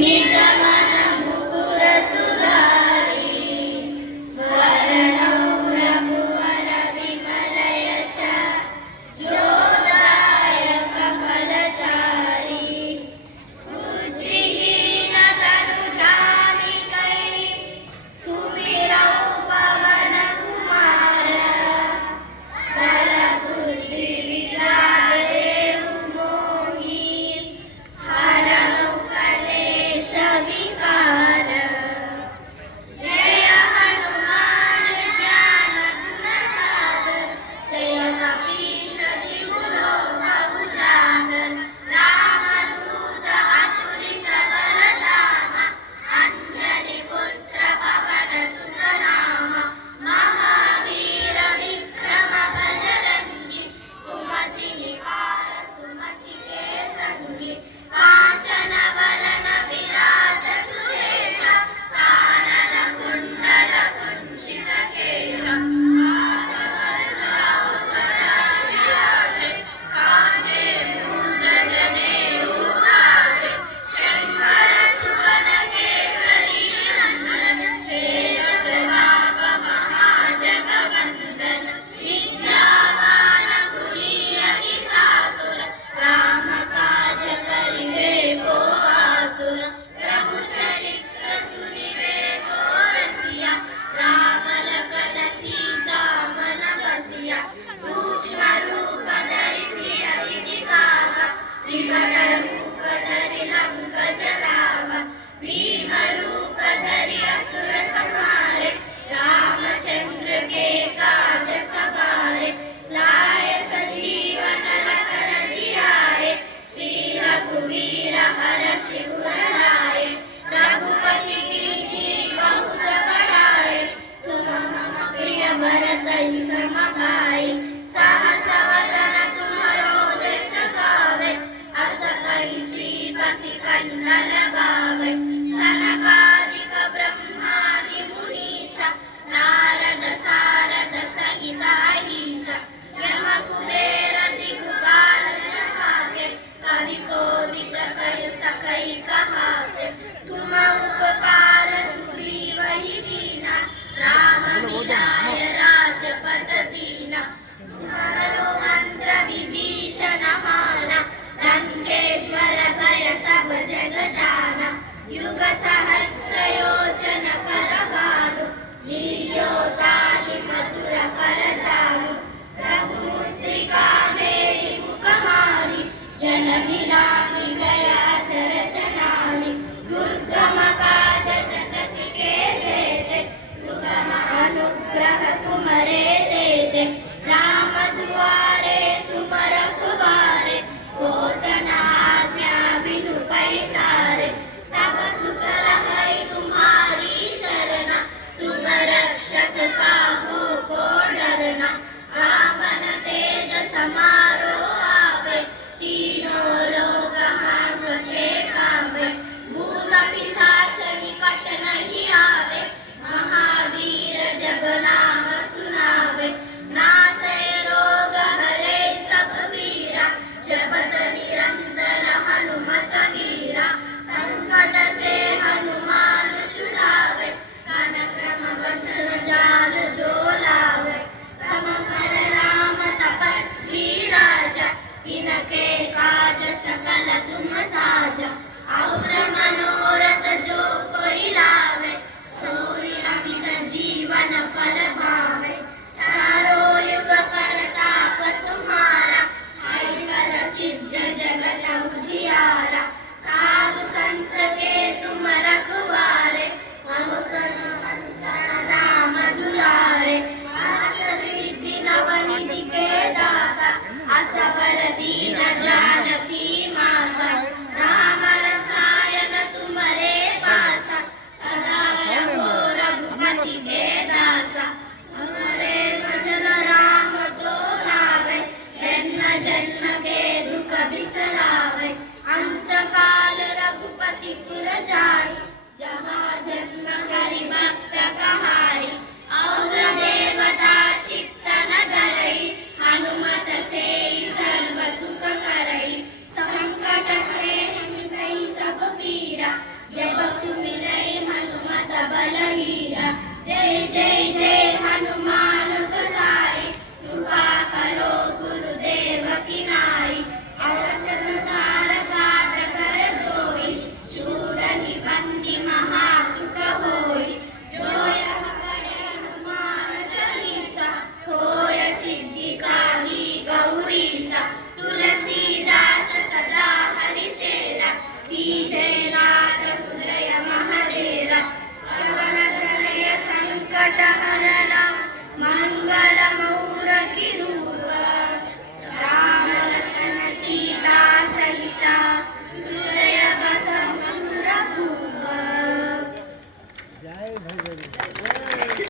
निज मन मुकुर सुधारी वरणौ रघुवर विमल यश जोदायक फलचारी बुद्धिहीन तनु जानिकै सुमिरौ पवन कुमार बल बुद्धि विद्या देहु मोहि हरनु कलेश विकार जय हनुमान ज्ञान गुण सागर जय कपीश तिहु लोक उजागर रामदूत अतुलित बल धाम अंजनी पुत्र पवन सुत नाम महावीर विक्रम बजरंगी कुमति निवार सुमति के संगी कांचन वरन विराज सुरेश कानन कुंडल कुंचित केश विराजे कांधे मूंज जनेऊ साजे शंकर सुवन केसरी नंदन तेज प्रताप महाजगवंदन विद्यावान गुणी अति चातुर राम काज करिवे को आतुर प्रभु चरित्र सुनिवे को रसिया राम लखन सीता मन बसिया सूक्ष्म रूप धरि सियहि दिखावा विकट रूप धरि लंक जलावा भीम रूप धरि असुर संहारे रामचंद्र के काज सवारे लाए सजीवन लखन जियाए श्री रघुवीर हर्षि उर लाए रघुपति कीन्ही बहुत बड़ाई तुम मम प्रिय भरत सम भाई सहस वदन तुमरो जस गावे अस कहि श्रीपति कंठ लगावे सनकादिक ब्रह्मादि मुनीसा नारद सारद सहित अहिसा यम कुबेर दिगपाल चहाते कवि कोविद कहि सकै कहाते तुम उपकार सुग्रीव ही कीना राम मिलाय राजपद दीना तुम्हारो मंत्र विभीषण माना लंकेश्वर भय सब जग जाना युग सहस्र योजन पर भानु लील्योताहि मधुर फल जानु प्रभु मुद्रिका मेलि मुख मारी जल बिला